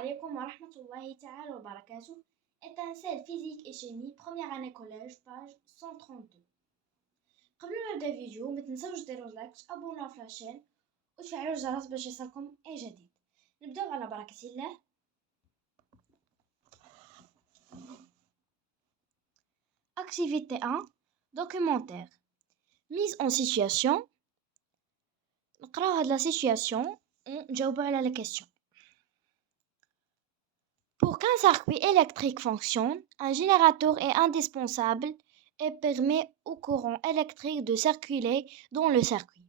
alaikum wa rahmatullahi ta'ala wa barakatuh. Étincelle physique et chimie, première année collège, page 132. قبل ما نبدا الفيديو ما تنسوش ديروا لايك وابونوا في الشين وتفعلوا الجرس باش يصلكم اي جديد. نبداو على بركة الله. Activité 1, documentaire. Mise en situation. نقراو هاد لا سيتوياسيون ونجاوبوا على la question. Pour qu'un circuit électrique fonctionne, un générateur est indispensable et permet au courant électrique de circuler dans le circuit.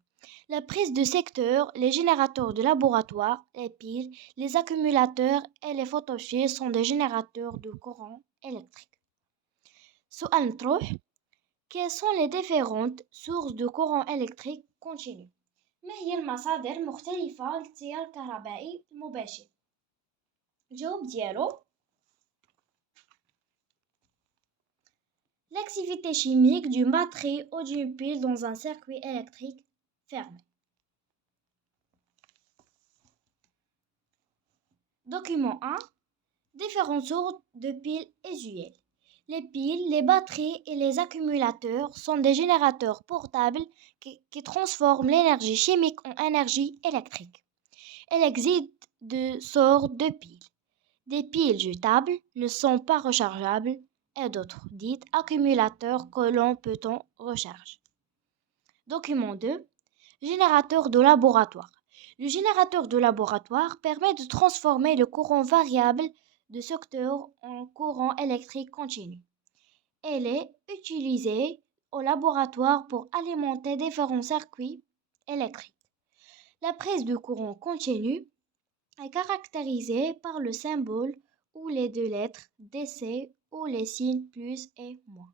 La prise de secteur, les générateurs de laboratoire, les piles, les accumulateurs et les photofiles sont des générateurs de courant électrique. سؤال نطرح: quelles sont les différentes sources de courant électrique continu؟ ما هي المصادر مختلفة للتيار الكهربائي المباشر؟ الجواب ديالو: l'activité chimique d'une batterie ou d'une pile dans un circuit électrique fermé. Document 1. Différentes sortes de piles usuelles. Les piles, les batteries et les accumulateurs sont des générateurs portables qui transforment l'énergie chimique en énergie électrique. Il existe deux sortes de piles. Des piles jetables ne sont pas rechargeables et d'autres, dites accumulateurs, que l'on peut en recharge. Document 2. Générateur de laboratoire. Le générateur de laboratoire permet de transformer le courant variable de secteur en courant électrique continu. Elle est utilisée au laboratoire pour alimenter différents circuits électriques. La prise de courant continu est caractérisée par le symbole ou les deux lettres DC ou les signes plus et moins.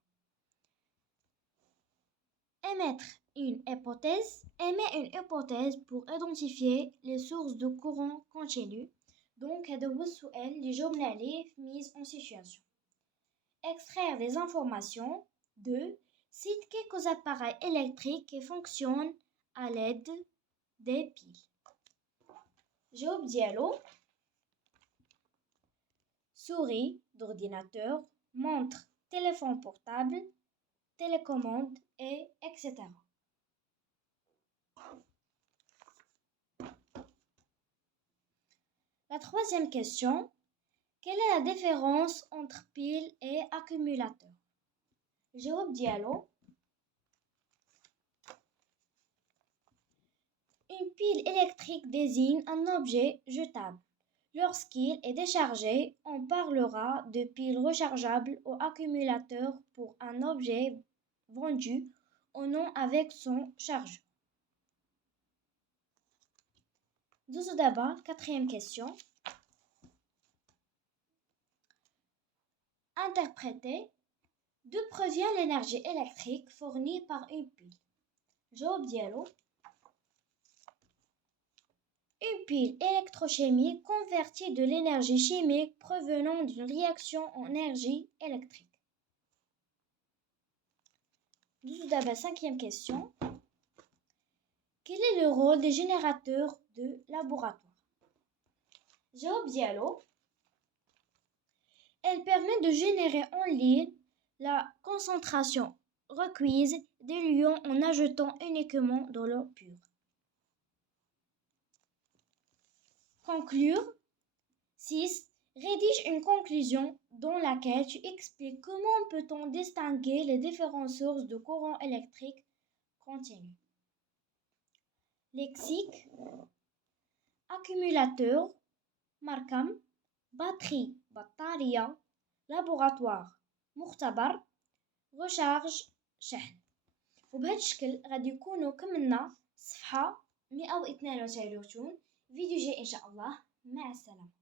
Émet une hypothèse pour identifier les sources de courant continu. Donc, هذا هو السؤال اللي جاوبنا عليه في mise en situation. Extraire des informations. 2. Cite quelques appareils électriques qui fonctionnent à l'aide des piles. جواب ديالو: souris d'ordinateur, montre, téléphone portable, télécommande, et etc. La troisième question: quelle est la différence entre pile et accumulateur? جواب ديالو: une pile électrique désigne un objet jetable. Lorsqu'il est déchargé, on parlera de pile rechargeable ou accumulateur pour un objet vendu ou non avec son chargeur. Tout d'abord, quatrième question. Interpréter. D'où provient l'énergie électrique fournie par une pile? جواب ديالو: une pile électrochimique convertit de l'énergie chimique provenant d'une réaction en énergie électrique. Tout d'abord, cinquième question. Quel est le rôle des générateurs de laboratoire? جواب ديالو: elle permet de générer en ligne la concentration requise des ions en ajoutant uniquement de l'eau pure. Conclure. 6. Rédige une conclusion dans laquelle tu expliques comment peut-on distinguer les différentes sources de courant électrique continu. Lexique: accumulateur, markam, batterie, battaria, laboratoire, مختبر, recharge, شحن. وبهذا الشكل غادي يكونوا كملنا صفحة 132 فيديو جاي إن شاء الله. مع السلامة.